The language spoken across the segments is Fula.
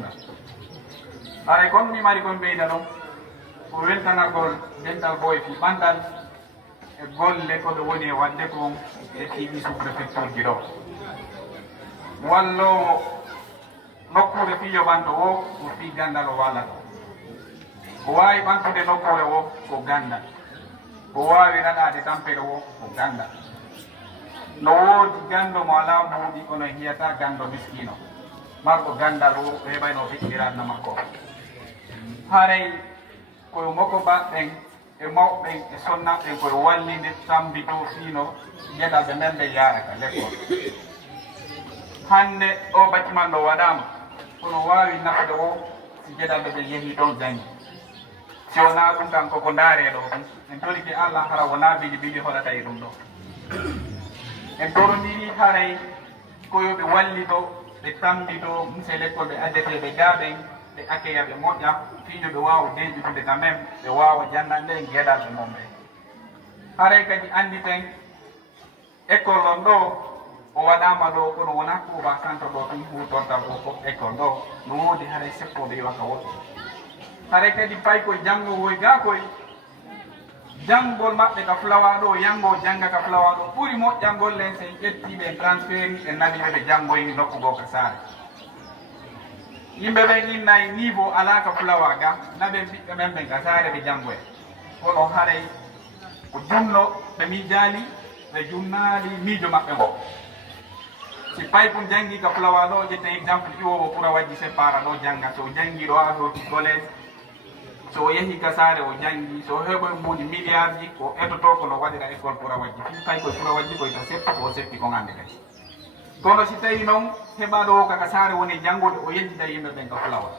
gonga are comme ni mari kon beyda ɗon ko weltanagol dental boy fi ɓandal e golle koɗo woni e wadde kon e tiiɗi sous préfecture ji ɗo wallo nokkure fiyo ɓanto o ko fi gandal o wallata ko wawi ɓantude nokkure o ko gandal ko wawi raɗade tampere o ko gandal no woodi gando mo ala mbuuɗi kono hiyata gando miskino marɗo gandal o heɓayno fiɗɗiranno makko haray koye makko baɗɗen e mawɓen e sonnaɓen koye wallide tambito fiino geɗalɓe men ɓe yaara ka l'école hande o batiman ɗo waɗama kono wawi nafde o si geɗalɓe ɓe yeehi ɗon jangi si wona ɗum tan koko daareɗo en toriki allah hara wona biji biji hoɗata e ɗum ɗo en torodiri haray koyoɓe wallito ɓe tambito monsieur l'école ɓe addeteɓe gaaɓen ɓe accueilla ɓe moƴƴa fiijo ɓe wawa deƴƴutude quand même ɓe wawa jannande e gueɗalɓe mum ɓe haray kadi andi ten école on ɗo o waɗama ɗo kono wona kuuba centre ɗo tan hutorta o fof école ɗo no woodi haray seppoɓe iwaka woɗɗo haray kadi pay koye janngowoy ga koye janngol maɓɓe ka flawa ɗo yango jannga ka flawa ɗo ɓuri moƴƴangol len sen ƴettiɓe en transféri ɓe naɓiɓe ɓe janngoyni nokkugo ka saare yimɓe ɓen innayi niveau ala ka flawa ga naɓen ɓiɓɓe men ɓen ka saare ɓe janngoye kono haray ko junno ɓe miijali ɓe junnaali miijo maɓɓe ngo si pay ko janngi ka flawa ɗo ƴette exemple iwowo pour a waddi sépara ɗo jannga so janngi ɗo a hoti collège so yehi ka saare o janngi so heɓoye mbuuɗi milliard ji ko etoto kono waɗira école pour a wajji fi pay koye pour a wajji koye ka seppi ko seppi ko ngannde kadi kono si tawi noon heɓaɗo o kaka saare woni janngude o yejjita yimɓe ɓen ka flawa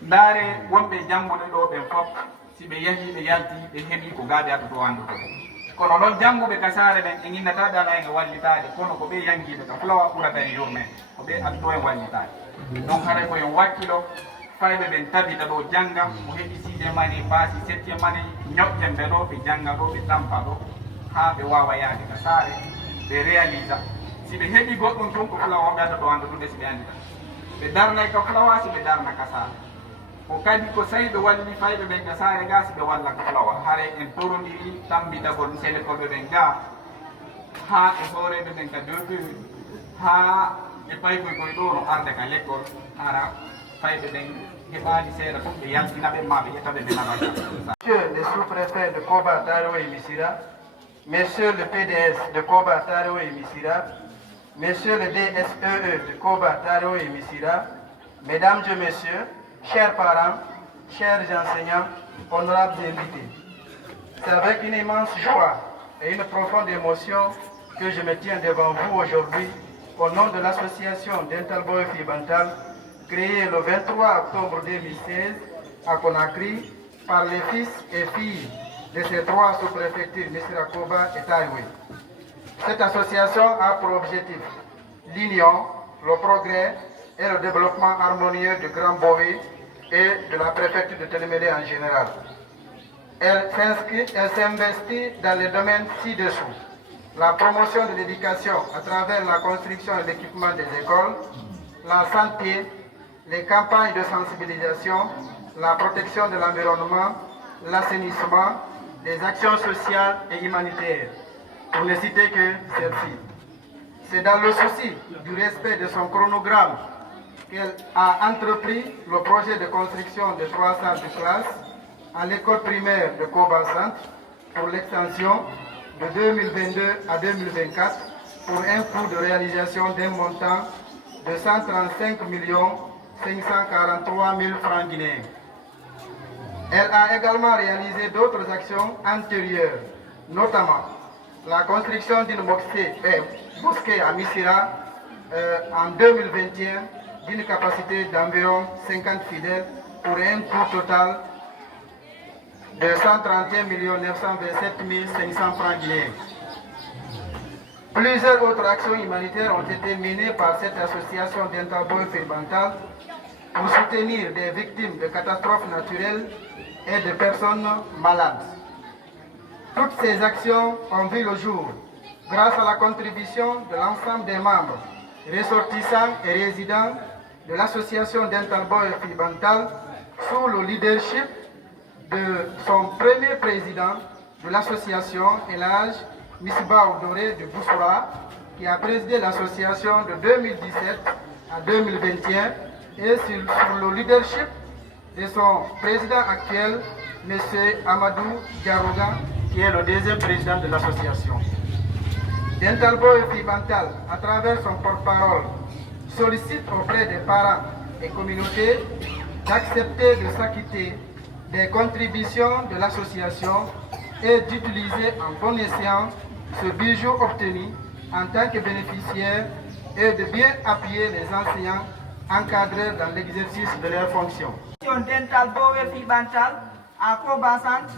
ndaare wonɓe janngude ɗo ɓen fof si ɓe yehi ɓe yalti ɓe heeɓi ko gaaɓe adduto anndude kono noon jannguɓe ka saare ɓen e innataɓe ala en e wallitade kono ko ɓe yangiɓe ka flawa ɓurata en yurmede ko ɓe adduto en wallitade donc haray koyen wakkilo fayɓe ɓen tabita ɗo jannga mo heɓi sixiéme mani paasi septiéme mani ñoƴƴen ɓe ɗo ɓe jannga ɗo ɓe tampa ɗo haa ɓe wawa yaade ka saare ɓe réalisa si ɓe heɓi goɗɗum tun ko flawa ɓe adda ɗo anndude si ɓe andita ɓe darnay ka flawa si ɓe darna ka saare ko kadi ko sayi ɓe walli fayɓe ɓen ka saare ga si ɓe walla ka flawa haray en torodiri tambitagol monsieur l'école ɓen ga haa e hooreɓe ɓen ka deux haa e pay koye koye ɗo no arde ka l'école ara fayɓe ɓen heɓaali seeɗa fof ɓe yaltinaɓe ma ɓe ƴettaɓe ɓe naɓa. Monsieur le sous-préfet de Koba, Taro et Missira, Monsieur le PDS de Koba, Taro et Missira, Monsieur le DSEE de Koba, Taro et Missira, Mesdames et Messieurs, chers parents, chers enseignants, honorables invités, c'est avec une immense joie et une profonde émotion que je me tiens devant vous aujourd'hui au nom de l'association Dental Boy Fibantal, créée le 23 octobre 2016 à Conakry par les fils et filles de ces trois sous-préfectures, Missira, Koba et Taïwe. Cette association a pour objectif l'union, le progrès et le développement harmonieux du Grand Bové et de la préfecture de Télémélé en général. Elle s'investit dans les domaines ci-dessous: la promotion de l'éducation à travers la construction et l'équipement des écoles, la santé, les campagnes de sensibilisation, la protection de l'environnement, l'assainissement, les actions sociales et humanitaires, pour ne citer que celles-ci. C'est dans le souci du respect de son chronogramme qu'elle a entrepris le projet de construction de 3 salles de classe à l'école primaire de Koba Centre pour l'extension de 2022 à 2024 pour un coût de réalisation d'un montant de 135 543 000 francs guinéens. Elle a également réalisé d'autres actions antérieures, notamment la construction d'une mosquée à Missira en 2021 d'une capacité d'environ 50 fidèles pour un coût total de 131 927 500 francs guinéens. Plusieurs autres actions humanitaires ont été menées par cette association Dental Boy Fibantal pour soutenir des victimes de catastrophes naturelles et de personnes malades. Toutes ces actions ont vu le jour grâce à la contribution de l'ensemble des membres, ressortissants et résidents de l'association Dental Boy Fibantal sous le leadership de son premier président de l'association, Elhaj Misbah Doré de Boussoura, qui a présidé l'association de 2017 à 2021, et sur le leadership de son président actuel, M. Amadou Diarouga, qui est le deuxième président de l'association. Dental Boy Fibantal, à travers son porte-parole, sollicite auprès des parents et communautés d'accepter de s'acquitter des contributions de l'association et d'utiliser en bon escient ce bijou obtenu en tant que bénéficiaire et de bien appuyer les enseignants encadrés dans l'exercice de leurs fonctions. Dental Boy Fibantal à Koba-Centre,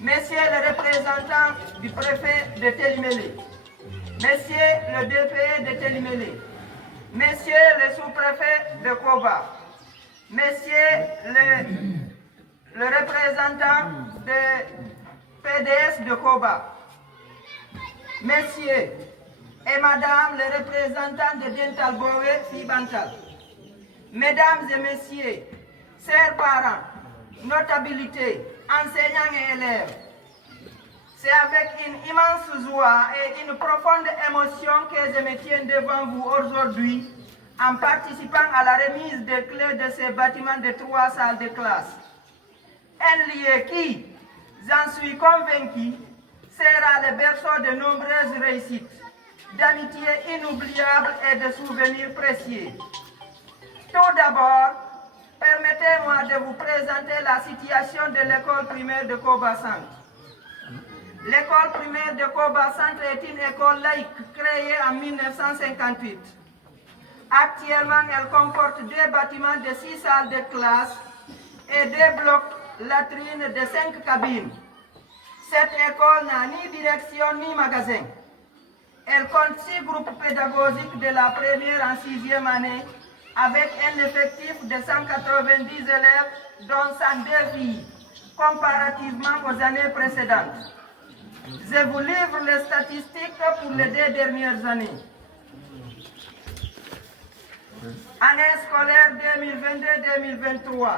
Messieurs les représentants du préfet de Télimélé, Messieurs le DPE de Télimélé, Messieurs les sous-préfets de Koba, Messieurs le représentant de PDS de Koba, Messieurs et Madame les représentants de Dental Boy Fibantal, Mesdames et Messieurs, chers parents, notabilité, enseignants et élèves, c'est avec une immense joie et une profonde émotion que je me tiens devant vous aujourd'hui en participant à la remise des clés de ces bâtiments de 3 salles de classe. Un lieu qui, j'en suis convaincu, sera le berceau de nombreuses réussites, d'amitié inoubliables et de souvenirs précieux. Tout d'abord, permettez-moi de vous présenter la situation de l'école primaire de Koba-Centre. L'école primaire de Koba-Centre est une école laïque créée en 1958. Actuellement, elle comporte 2 bâtiments de 6 salles de classe et 2 blocs latrines de 5 cabines. Cette école n'a ni direction ni magasin. Elle compte 6 groupes pédagogiques de la première en 6e année avec un effectif de 190 élèves, dont 102 filles, comparativement aux années précédentes. Je vous livre les statistiques pour les 2 dernières années. Année scolaire 2022-2023,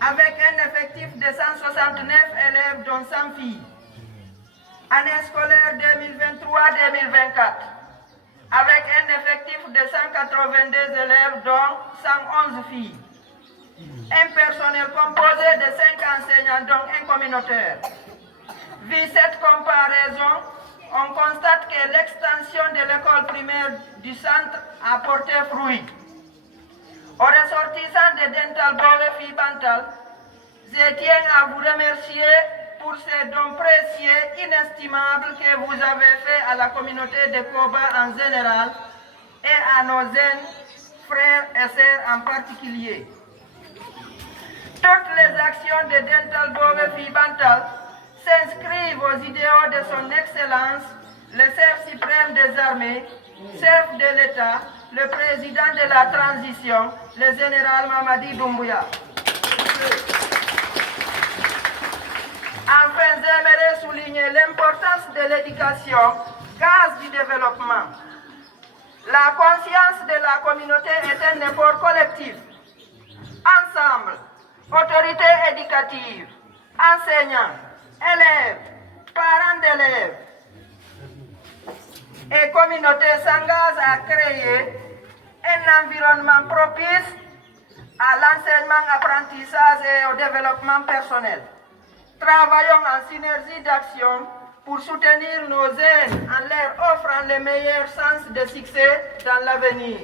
avec un effectif de 169 élèves, dont 100 filles. Année scolaire 2023-2024, avec un effectif de 182 élèves, dont 111 filles. Un personnel composé de 5 enseignants, dont un communautaire. Vu cette comparaison, on constate que l'extension de l'école primaire du centre a porté fruit. Aux ressortissants de Dental Boy Fibantal, je tiens à vous remercier pour ces dons précieux, inestimables que vous avez fait à la communauté de Koba en général et à nos jeunes frères et sœurs en particulier. Toutes les actions de Dental Boy Fibantal s'inscrivent aux idéaux de son Excellence, le chef suprême des armées, chef de l'État, le président de la transition, le général Mamadi Doumbouya. Enfin, j'aimerais souligner l'importance de l'éducation, gage du développement. La conscience de la communauté est un effort collectif. Ensemble, autorité éducative, enseignants, élèves, parents d'élèves et communauté s'engagent à créer un environnement propice à l'enseignement, apprentissage et au développement personnel. Travaillons en synergie d'action pour soutenir nos jeunes en leur offrant les meilleures chances de succès dans l'avenir.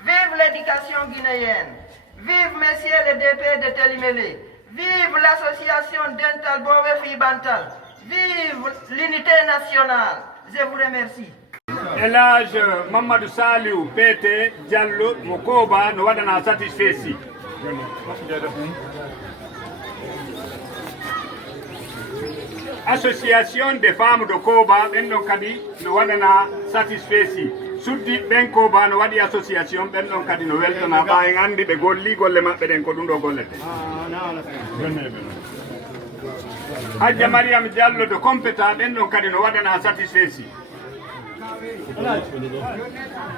Vive l'éducation guinéenne! Vive Messieurs le DP de Télimélé! Vive l'association Dental Boy Fibantal! Vive l'unité nationale! Je vous remercie. Elhaj Mamadou Saliou Pété Diallo Mokoba no wadana satisfait. Association des femmes de Koba bendon kadi no wadana satisfait. Suddi ben Koba no wadi association bendon kadi no weltana ba en andi be golli golle mabbe den ko dum do gollete. Hadja Mariam Diallo de Kompeta bendon kadi no wadana satisfait.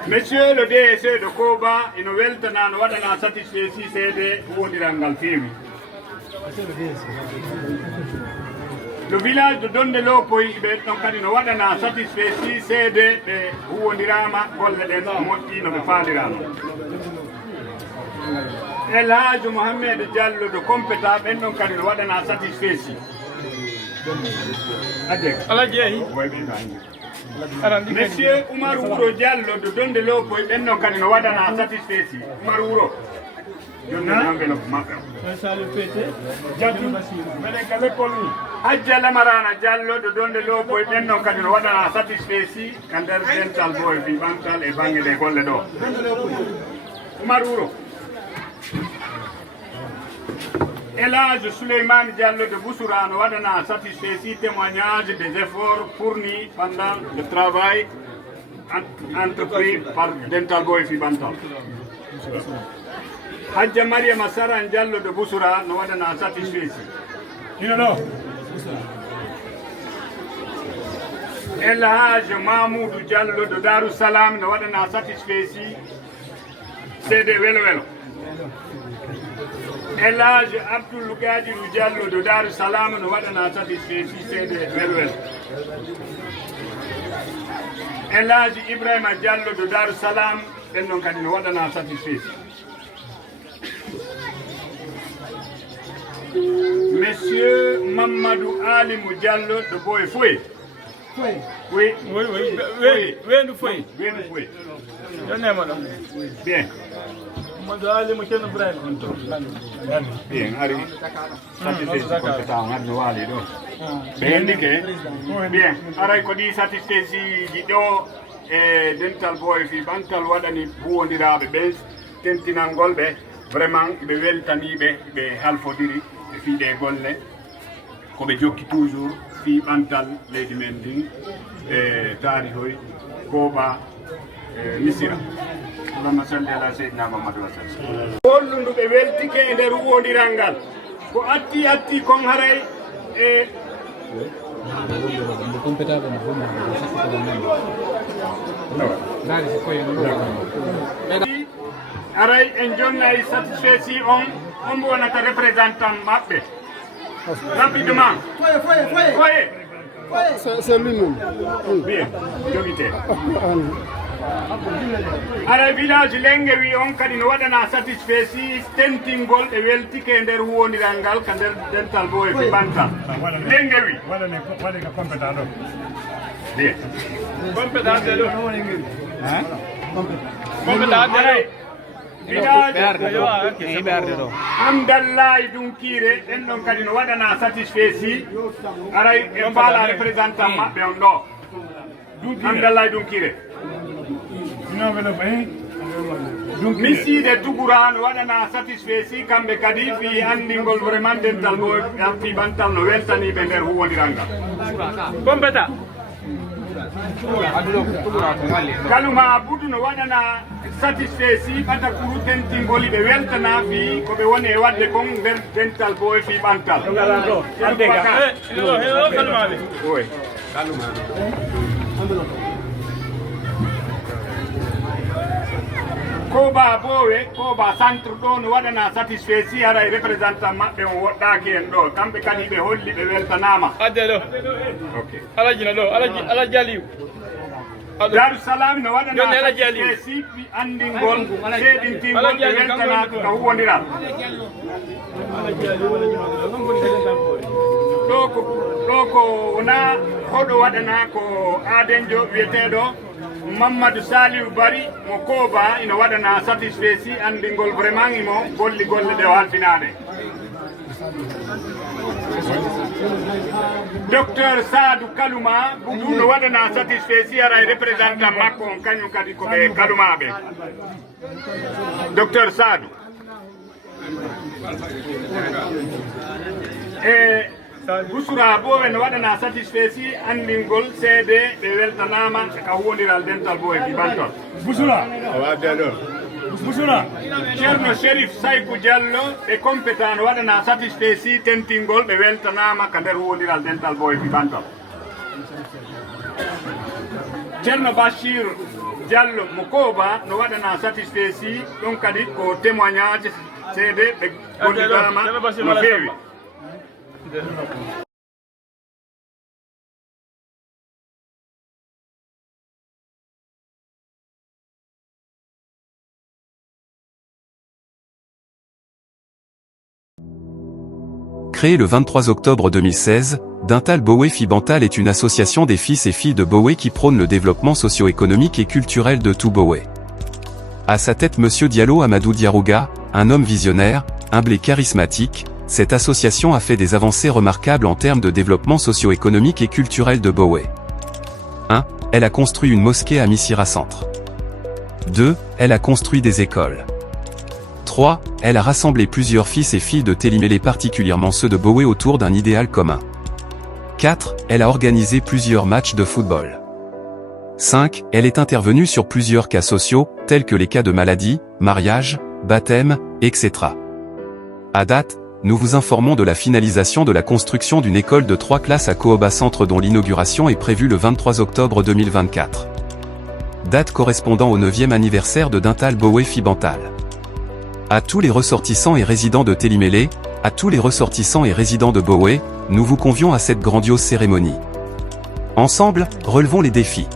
Monsieur le DSE de Koba, ino weltana no waɗana satisfait si seede huwodiral ngal feewi. Le village de Donde Lopoy ɓe ɗon kadi no waɗana satisfait si seede ɓe huwodirama golle ɗen moƴƴi no ɓe faalirano. El Hadj Mohamed Diallo de Kompeta ɓen ɗon kadi no waɗana satisfait si. Monsieur Oumar Wuro Diallo de Donde Lopoy ɓen ɗon kadi no waɗana satisfait si. Oumar Wuro jonne enveloppe maɓɓe mbeɗen ka l'école ni Hadja Lamarana Diallo de Donde Lopoy ɓen ɗon kadi no waɗana satisfait si ka nder dental boy fi ɓantal e banggue ɗe golle ɗo. Oumar Wuro. El Hadj Souleymane Diallo de Boussoura no waɗana satisfait si témoignage des efforts fournis pendant le travail entrepris par Dental Boy fi Bantal. Hadja Mariama Saran Diallo de Boussoura no waɗana satisfait si. El Hadj Mamoudou Diallo de Darou Salam no waɗana satisfait si seede welo welo. El Hadj Abdoul Gadilou Diallo de Darou Salam no waɗana satisfait si seede welo welo. El Hadj Ibrahima Diallo de Darou Salam ɓen ɗon kadi no waɗana satisfait si. Monsieur Mamadou Alimou Diallo de Boye Foué. Oui. Wendu Foué. Wendu Foué. Bien. Mamadou Alimou Ken Ibrahima. Bien, ari. Satisfait si compétent ngar no waali ɗo. Ɓe hendi ke. Bien, aray ko ɗi satisfait si ji ɗo e Dental Boy fi Bantal waɗani huwodiraɓe ɓe tentinalngol ɓe vraiment ɓe weltaniɓe ɓe halfodiri ɓe fiiɗe golle koɓe jokki toujours fi ɓantal leydi men ndin e tarihoy Koba Missira. Allahumma salli ala seydina Mamadou wa sallam. Gollunduɓe weltike e nder huwodiral ngal ko atti kon haray e aray en jonnayi satisfait si on mo wonata représentant maɓɓe rapidement foye C'est lui-même. bien jogite aray village lenge wi on kadi no waɗana satisfait si tentingol ɓe weltike e nder huwodiral ngal ka nder Dental Boy fi Bantal lenge wi waɗe ka compétent ɗo bien compétent ɗo Amdallahi Dunkire ɗen ɗon kadi no waɗana satisfait si aray en faala représentant maɓɓe on ɗo Amdallahi Dunkire Misside Tugura no waɗana satisfait si kamɓe kadi fi andingol vraiment Dental Boy fi Bantal no weltaniɓe nder huwodiral ngal compétent Kaluma Abudou no waɗana satisfait si ɓata kuru tentingoli ɓe weltana fi koɓe woni e wadde kon nder Dental Boy fi Bantal Koba Bowe Koba centre ɗo no waɗana satisfait si haray représentant maɓɓe on woɗɗaki en ɗo kamɓe kadi ɓe holli ɓe weltanama Adde ɗo alajina ɗo alaji Aliou Darou Salam no waɗana satisfait si andingol seedintingol ɓe weltana ka huwodiral ɗo ko wona hoɗo waɗana ko aadenjo wiyeteɗo Mamadou Saliou Bari mo Koba ino waɗana satisfait si andingol vraiment imo golli golle ɗe o halfinade Docteur Sadou Kaluma Boubou no waɗana satisfait si aray représentant makko on kañum kadi koɓe kalumaɓe Docteur Sadou e Boussoura Bowe no waɗana satisfait si andingol seede ɓe weltanama ka huwodiral Dental Boy fi Bantal Boussoura Boussoura Ceerno Chérif Saykou Diallo ɓe compétent no waɗana satisfait si tentingol ɓe weltanama ka nder huwodiral Dental Boy fi Bantal Ceerno Bachir Diallo Mokoba no waɗana satisfait si ɗum kadi ko témoignage seede ɓe gollidama no feewi. Créé le 23 octobre 2016, Dintal Bowe Fibantal est une association des fils et filles de Bowe qui prône le développement socio-économique et culturel de tout Bowe. À sa tête Monsieur Diallo Amadou Diarouga, un homme visionnaire, humble et charismatique, cette association a fait des avancées remarquables en termes de développement socio-économique et culturel de Bowe. 1. Elle a construit une mosquée à Missira Centre. 2. Elle a construit des écoles. 3. Elle a rassemblé plusieurs fils et filles de Télimélé, particulièrement ceux de Bowe, autour d'un idéal commun. 4. Elle a organisé plusieurs matchs de football. 5. Elle est intervenue sur plusieurs cas sociaux, tels que les cas de maladie, mariage, baptême, etc. À date, nous vous informons de la finalisation de la construction d'une école de 3 classes à Kohoba Centre dont l'inauguration est prévue le 23 octobre 2024. Date correspondant au 9e anniversaire de Dintal Bowe Fibantal. À tous les ressortissants et résidents de Télimélé, à tous les ressortissants et résidents de Bowe, nous vous convions à cette grandiose cérémonie. Ensemble, relevons les défis.